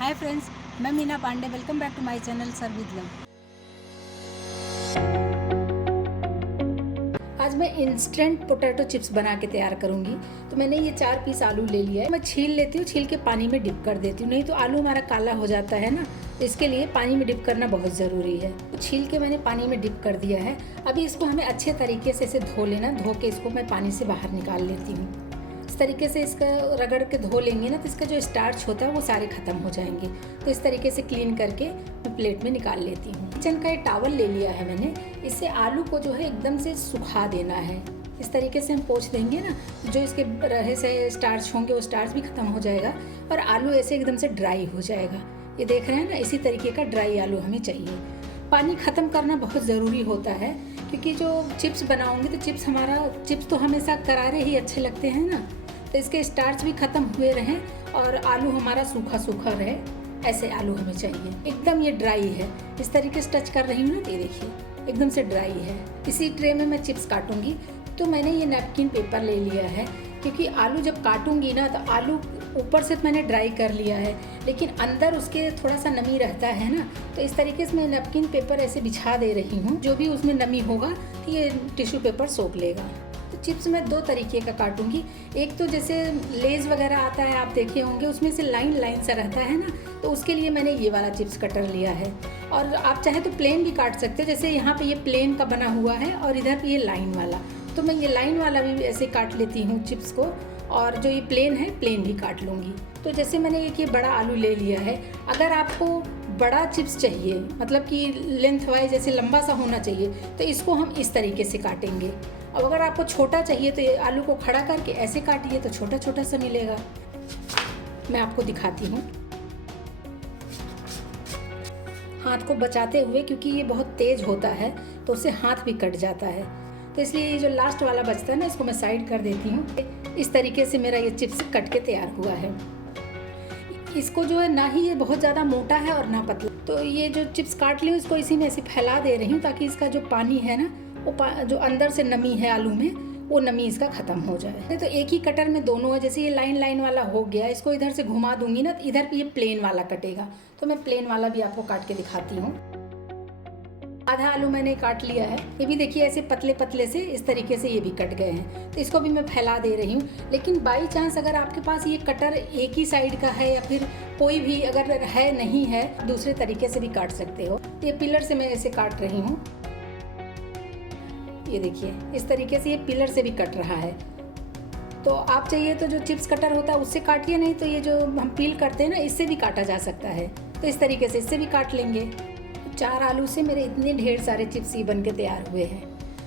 हाय friends, मैं Meena Pandey. Welcome back to my channel sir with love. आज मैं इंस्टेंट पोटैटो चिप्स बना के तैयार करूंगी। तो मैंने ये 4 पीस आलू ले लिया है। मैं छील लेती हूँ, छील के पानी में डिप कर देती हूँ, नहीं तो आलू हमारा काला हो जाता है ना। तो इसके लिए पानी में डिप करना बहुत ज़रूरी है। तो छील के मैंने पानी में डिप कर दिया है। अभी इसको हमें अच्छे तरीके से इसे धो लेना। धो के इसको मैं पानी से बाहर निकाल लेती हूँ। इस तरीके से इसका रगड़ के धो लेंगे ना तो इसका जो स्टार्च होता है वो सारे ख़त्म हो जाएंगे। तो इस तरीके से क्लीन करके मैं प्लेट में निकाल लेती हूँ। किचन का ये टॉवल ले लिया है मैंने। इससे आलू को जो है एकदम से सुखा देना है। इस तरीके से हम पोंछ देंगे ना, जो इसके रहे से स्टार्च होंगे वो स्टार्च भी ख़त्म हो जाएगा और आलू ऐसे एकदम से ड्राई हो जाएगा। ये देख रहे हैं ना, इसी तरीके का ड्राई आलू हमें चाहिए। पानी ख़त्म करना बहुत ज़रूरी होता है, क्योंकि जो चिप्स बनाऊँगी तो चिप्स तो हमेशा करारे ही अच्छे लगते हैं ना। तो इसके स्टार्च भी ख़त्म हुए रहें और आलू हमारा सूखा सूखा रहे, ऐसे आलू हमें चाहिए। एकदम ये ड्राई है। इस तरीके से टच कर रही हूँ ना, तो ये देखिए एकदम से ड्राई है। इसी ट्रे में मैं चिप्स काटूंगी। तो मैंने ये नैपकिन पेपर ले लिया है, क्योंकि आलू जब काटूंगी ना तो आलू ऊपर से मैंने ड्राई कर लिया है, लेकिन अंदर उसके थोड़ा सा नमी रहता है ना। तो इस तरीके से मैं नैपकिन पेपर ऐसे बिछा दे रही हूँ। जो भी उसमें नमी होगा तो ये टिश्यू पेपर सोख लेगा। तो चिप्स मैं 2 तरीके का काटूंगी। एक तो जैसे लेज वगैरह आता है, आप देखे होंगे, उसमें से लाइन लाइन सा रहता है ना, तो उसके लिए मैंने ये वाला चिप्स कटर लिया है। और आप चाहे तो प्लेन भी काट सकते हो, जैसे यहाँ पे ये प्लेन का बना हुआ है और इधर पे ये लाइन वाला। तो मैं ये लाइन वाला भी ऐसे काट लेती हूँ चिप्स को, और जो ये प्लेन है प्लेन भी काट लूँगी। तो जैसे मैंने एक ये बड़ा आलू ले लिया है। अगर आपको बड़ा चिप्स चाहिए, मतलब कि लेंथ वाइज जैसे लंबा सा होना चाहिए, तो इसको हम इस तरीके से काटेंगे। अब अगर आपको छोटा चाहिए तो ये आलू को खड़ा करके ऐसे काटिए तो छोटा छोटा सा मिलेगा। मैं आपको दिखाती हूँ हाथ को बचाते हुए, क्योंकि ये बहुत तेज होता है तो उससे हाथ भी कट जाता है। तो इसलिए ये जो लास्ट वाला बचता है ना, इसको मैं साइड कर देती हूँ। इस तरीके से मेरा ये चिप्स कट के तैयार हुआ है। इसको जो है ना ही ये बहुत ज़्यादा मोटा है और ना पतला। तो ये जो चिप्स काट ली हूँ इसको इसी में ऐसे फैला दे रही हूँ, ताकि इसका जो पानी है ना, वो जो अंदर से नमी है आलू में, वो नमी इसका ख़त्म हो जाए। तो एक ही कटर में दोनों है। जैसे ये लाइन लाइन वाला हो गया, इसको इधर से घुमा दूंगी ना तो इधर पे ये प्लेन वाला कटेगा। तो मैं प्लेन वाला भी आपको काट के दिखाती हूँ। आधा आलू मैंने काट लिया है। ये भी देखिए ऐसे पतले पतले से इस तरीके से ये भी कट गए हैं। तो इसको भी मैं फैला दे रही हूँ। लेकिन बाई चांस अगर आपके पास ये कटर एक ही साइड का है, या फिर कोई भी अगर है नहीं है, दूसरे तरीके से भी काट सकते हो। ये पिलर से मैं ऐसे काट रही हूँ। ये देखिए इस तरीके से ये पिलर से भी कट रहा है। तो आप चाहिए तो जो चिप्स कटर होता है उससे काटिए, नहीं तो ये जो हम पील करते हैं ना, इससे भी काटा जा सकता है। तो इस तरीके से इससे भी काट लेंगे। 4 आलू से मेरे इतने ढेर सारे चिप्स ही बन के तैयार हुए हैं।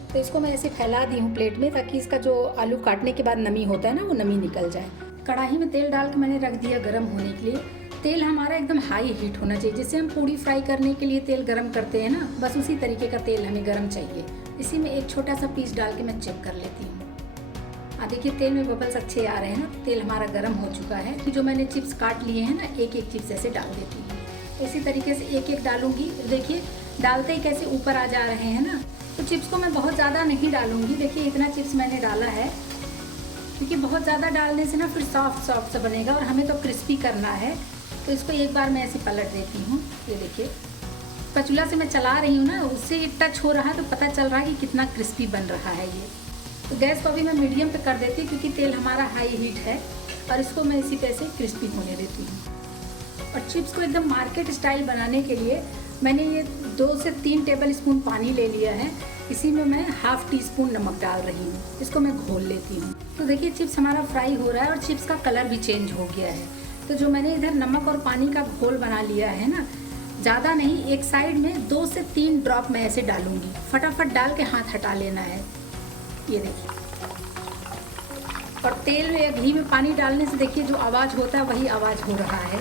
तो इसको मैं ऐसे फैला दी हूँ प्लेट में, ताकि इसका जो आलू काटने के बाद नमी होता है ना, वो नमी निकल जाए। कढ़ाई में तेल डाल के मैंने रख दिया गर्म होने के लिए। तेल हमारा एकदम हाई हीट होना चाहिए। जैसे हम पूड़ी फ्राई करने के लिए तेल गरम करते हैं ना, बस उसी तरीके का तेल हमें गरम चाहिए। इसी में एक छोटा सा पीस डाल के मैं चेक कर लेती हूँ। देखिए तेल में बबल्स अच्छे आ रहे हैं ना, तेल हमारा गर्म हो चुका है। जो मैंने चिप्स काट लिए हैं ना, एक एक चिप्स ऐसे डाल देती हूँ। इसी तरीके से एक एक डालूंगी। देखिए डालते ही कैसे ऊपर आ जा रहे हैं ना। तो चिप्स को मैं बहुत ज़्यादा नहीं डालूंगी। देखिए इतना चिप्स मैंने डाला है, क्योंकि बहुत ज़्यादा डालने से ना फिर सॉफ्ट सॉफ्ट सा बनेगा और हमें तो क्रिस्पी करना है। तो इसको एक बार मैं ऐसे पलट देती हूँ। ये देखिए स्पैचुला से मैं चला रही हूँ ना, उससे ये टच हो रहा है तो पता चल रहा है कि कितना क्रिस्पी बन रहा है ये। तो गैस को अभी मैं मीडियम पे कर देती हूँ, क्योंकि तेल हमारा हाई हीट है। और इसको मैं इसी पे से क्रिस्पी होने देती हूँ। और चिप्स को एकदम मार्केट स्टाइल बनाने के लिए मैंने ये 2 से 3 टेबल स्पून पानी ले लिया है। इसी में मैं ½ टीस्पून नमक डाल रही हूँ। इसको मैं घोल लेती हूँ। तो देखिए चिप्स हमारा फ्राई हो रहा है और चिप्स का कलर भी चेंज हो गया है। तो जो मैंने इधर नमक और पानी का घोल बना लिया है ना, ज़्यादा नहीं, एक साइड में 2 से 3 ड्रॉप मैं ऐसे डालूंगी। फटाफट डाल के हाथ हटा लेना है। ये देखिए, और तेल या घी में पानी डालने से देखिए जो आवाज़ होता है वही आवाज़ हो रहा है।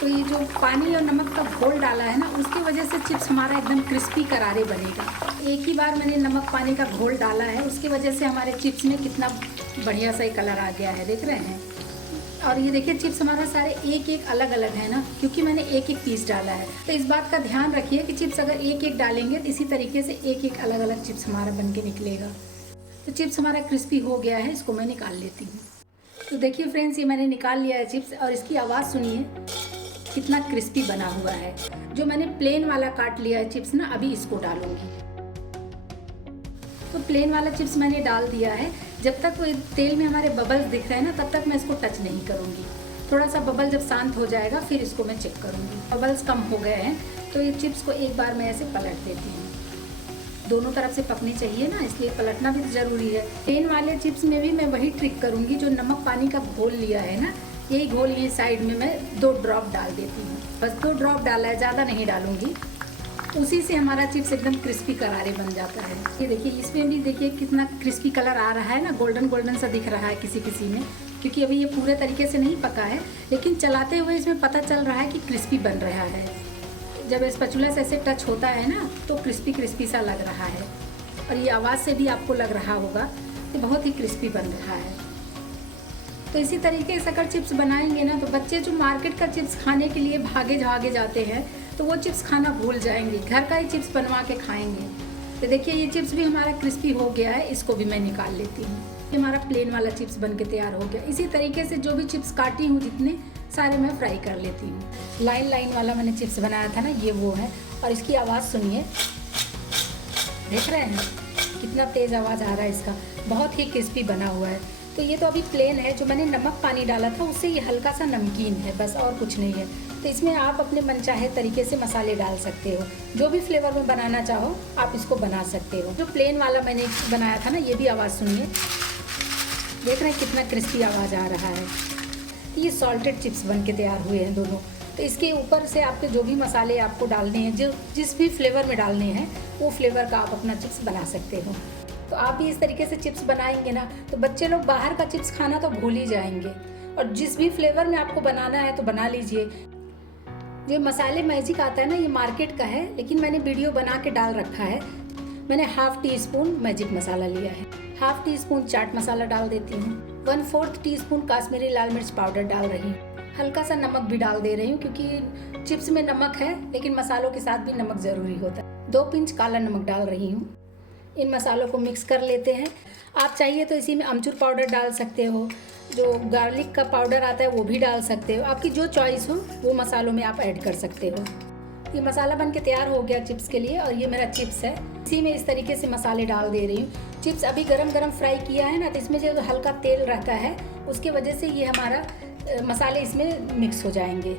तो ये जो पानी और नमक का घोल डाला है ना, उसकी वजह से चिप्स हमारा एकदम क्रिस्पी करारे बनेगा। एक ही बार मैंने नमक पानी का घोल डाला है, उसकी वजह से हमारे चिप्स में कितना बढ़िया सा कलर आ गया है, देख रहे हैं। और ये देखिए चिप्स हमारा सारे एक एक अलग अलग है ना, क्योंकि मैंने एक एक पीस डाला है। तो इस बात का ध्यान रखिए कि चिप्स अगर एक एक डालेंगे तो इसी तरीके से एक एक अलग अलग चिप्स हमारा बन के निकलेगा। तो चिप्स हमारा क्रिस्पी हो गया है, इसको मैं निकाल लेती हूँ। तो देखिए फ्रेंड्स, ये मैंने निकाल लिया है चिप्स और इसकी आवाज़ सुनिए कितना क्रिस्पी बना हुआ है। जो मैंने प्लेन वाला काट लिया है चिप्स ना, अभी इसको डालूंगी। तो प्लेन वाला चिप्स मैंने डाल दिया है। जब तक वो तेल में हमारे बबल्स दिख रहे हैं ना, तब तक मैं इसको टच नहीं करूँगी। थोड़ा सा बबल जब शांत हो जाएगा फिर इसको मैं चेक करूँगी। बबल्स कम हो गए हैं तो ये चिप्स को एक बार मैं ऐसे पलट देती हूँ। दोनों तरफ से पकनी चाहिए ना, इसलिए पलटना भी ज़रूरी है। प्लेन वाले चिप्स में भी मैं वही ट्रिक करूँगी। जो नमक पानी का घोल लिया है ना, यही घोल ये साइड में मैं 2 ड्रॉप डाल देती हूँ। बस 2 ड्रॉप डाला है, ज़्यादा नहीं डालूँगी। उसी से हमारा चिप्स एकदम क्रिस्पी करारे बन जाता है। ये देखिए, इसमें भी देखिए कितना क्रिस्पी कलर आ रहा है ना, गोल्डन गोल्डन सा दिख रहा है किसी किसी में, क्योंकि अभी ये पूरे तरीके से नहीं पका है, लेकिन चलाते हुए इसमें पता चल रहा है कि क्रिस्पी बन रहा है। जब स्पैचुला से ऐसे टच होता है ना, तो क्रिस्पी क्रिस्पी सा लग रहा है। और ये आवाज़ से भी आपको लग रहा होगा कि बहुत ही क्रिस्पी बन रहा है। तो इसी तरीके से अगर चिप्स बनाएंगे ना, तो बच्चे जो मार्केट का चिप्स खाने के लिए भागे भागे जाते हैं, तो वो चिप्स खाना भूल जाएंगे। घर का ही चिप्स बनवा के खाएंगे। तो देखिए, ये चिप्स भी हमारा क्रिस्पी हो गया है, इसको भी मैं निकाल लेती हूँ। ये हमारा प्लेन वाला चिप्स बन के तैयार हो गया। इसी तरीके से जो भी चिप्स काटी हूँ जितने सारे मैं फ्राई कर लेती हूँ। लाइन लाइन वाला मैंने चिप्स बनाया था ना, ये वो है। और इसकी आवाज़ सुनिए, देख रहे हैं कितना तेज़ आवाज़ आ रहा है इसका। बहुत ही क्रिस्पी बना हुआ है। तो ये तो अभी प्लेन है। जो मैंने नमक पानी डाला था उससे ये हल्का सा नमकीन है, बस और कुछ नहीं है। तो इसमें आप अपने मनचाहे तरीके से मसाले डाल सकते हो। जो भी फ्लेवर में बनाना चाहो आप इसको बना सकते हो। जो प्लेन वाला मैंने बनाया था ना, ये भी आवाज़ सुनिए, देख रहे हैं कितना क्रिस्पी आवाज़ आ रहा है। ये सॉल्टेड चिप्स बन के तैयार हुए हैं दोनों। तो इसके ऊपर से आपके जो भी मसाले आपको डालने हैं, जो जिस भी फ्लेवर में डालने हैं, वो फ्लेवर का आप अपना चिप्स बना सकते हो। तो आप भी इस तरीके से चिप्स बनाएंगे ना, तो बच्चे लोग बाहर का चिप्स खाना तो भूल ही जाएंगे। और जिस भी फ्लेवर में आपको बनाना है तो बना लीजिए। ये मसाले मैजिक आता है ना, ये मार्केट का है, लेकिन मैंने वीडियो बना के डाल रखा है। मैंने 1/2 टीस्पून मैजिक मसाला लिया है, 1/2 टीस्पून चाट मसाला डाल देती हूँ, 1/4 टीस्पून काश्मीरी लाल मिर्च पाउडर डाल रही हूँ। हल्का सा नमक भी डाल दे रही हूँ, क्योंकि चिप्स में नमक है, लेकिन मसालों के साथ भी नमक ज़रूरी होता है। 2 पिंच काला नमक डाल रही हूँ। इन मसालों को मिक्स कर लेते हैं। आप चाहिए तो इसी में अमचूर पाउडर डाल सकते हो, जो गार्लिक का पाउडर आता है वो भी डाल सकते हो। आपकी जो चॉइस हो वो मसालों में आप ऐड कर सकते हो। ये मसाला बन के तैयार हो गया चिप्स के लिए, और ये मेरा चिप्स है। इसी में इस तरीके से मसाले डाल दे रही हूँ। चिप्स अभी गरम गरम फ्राई किया है ना, तो इसमें जो हल्का तेल रहता है उसके वजह से ये हमारा मसाले इसमें मिक्स हो जाएंगे।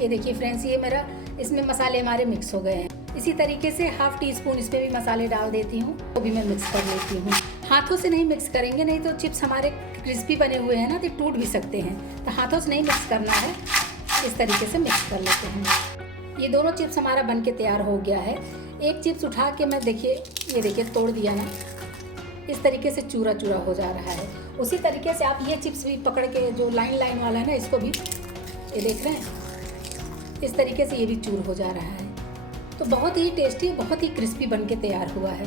ये देखिए फ्रेंड्स, ये मेरा इसमें मसाले हमारे मिक्स हो गए हैं। इसी तरीके से 1/2 टीस्पून इसमें भी मसाले डाल देती हूँ, वो भी मैं मिक्स कर लेती हूँ। हाथों से नहीं मिक्स करेंगे, नहीं तो चिप्स हमारे क्रिस्पी बने हुए हैं ना, तो टूट भी सकते हैं। तो हाथों से नहीं मिक्स करना है, इस तरीके से मिक्स कर लेते हैं। ये दोनों चिप्स हमारा बन के तैयार हो गया है। एक चिप्स उठा के मैं देखिए, ये देखिए तोड़ दिया ना, इस तरीके से चूरा चूरा हो जा रहा है। उसी तरीके से आप ये चिप्स भी पकड़ के, जो लाइन लाइन वाला है ना, इसको भी ये देख रहे हैं, इस तरीके से ये भी चूर हो जा रहा है। तो बहुत ही टेस्टी, बहुत ही क्रिस्पी बन के तैयार हुआ है।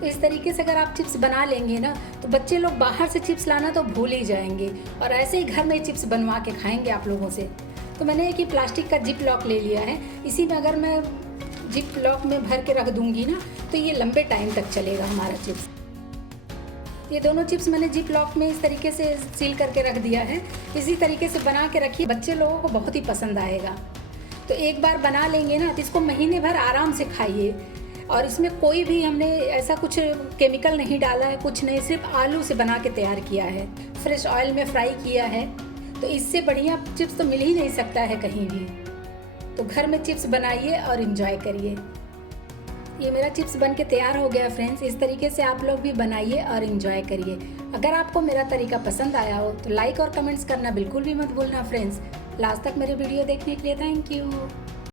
तो इस तरीके से अगर आप चिप्स बना लेंगे ना, तो बच्चे लोग बाहर से चिप्स लाना तो भूल ही जाएंगे, और ऐसे ही घर में चिप्स बनवा के खाएंगे आप लोगों से। तो मैंने एक ही प्लास्टिक का जिप लॉक ले लिया है। इसी में अगर मैं जिप लॉक में भर के रख दूंगी ना, तो ये लंबे टाइम तक चलेगा हमारा चिप्स। ये दोनों चिप्स मैंने जिप लॉक में इस तरीके से सील करके रख दिया है। इसी तरीके से बना के रखिए, बच्चे लोगों को बहुत ही पसंद आएगा। तो एक बार बना लेंगे ना, तो इसको महीने भर आराम से खाइए। और इसमें कोई भी हमने ऐसा कुछ केमिकल नहीं डाला है, कुछ नहीं, सिर्फ आलू से बना के तैयार किया है, फ्रेश ऑयल में फ्राई किया है। तो इससे बढ़िया चिप्स तो मिल ही नहीं सकता है कहीं भी। तो घर में चिप्स बनाइए और एंजॉय करिए। ये मेरा चिप्स बन के तैयार हो गया फ्रेंड्स। इस तरीके से आप लोग भी बनाइए और एंजॉय करिए। अगर आपको मेरा तरीका पसंद आया हो तो लाइक और कमेंट्स करना बिल्कुल भी मत भूलना फ्रेंड्स। लास्ट तक मेरे वीडियो देखने के लिए थैंक यू।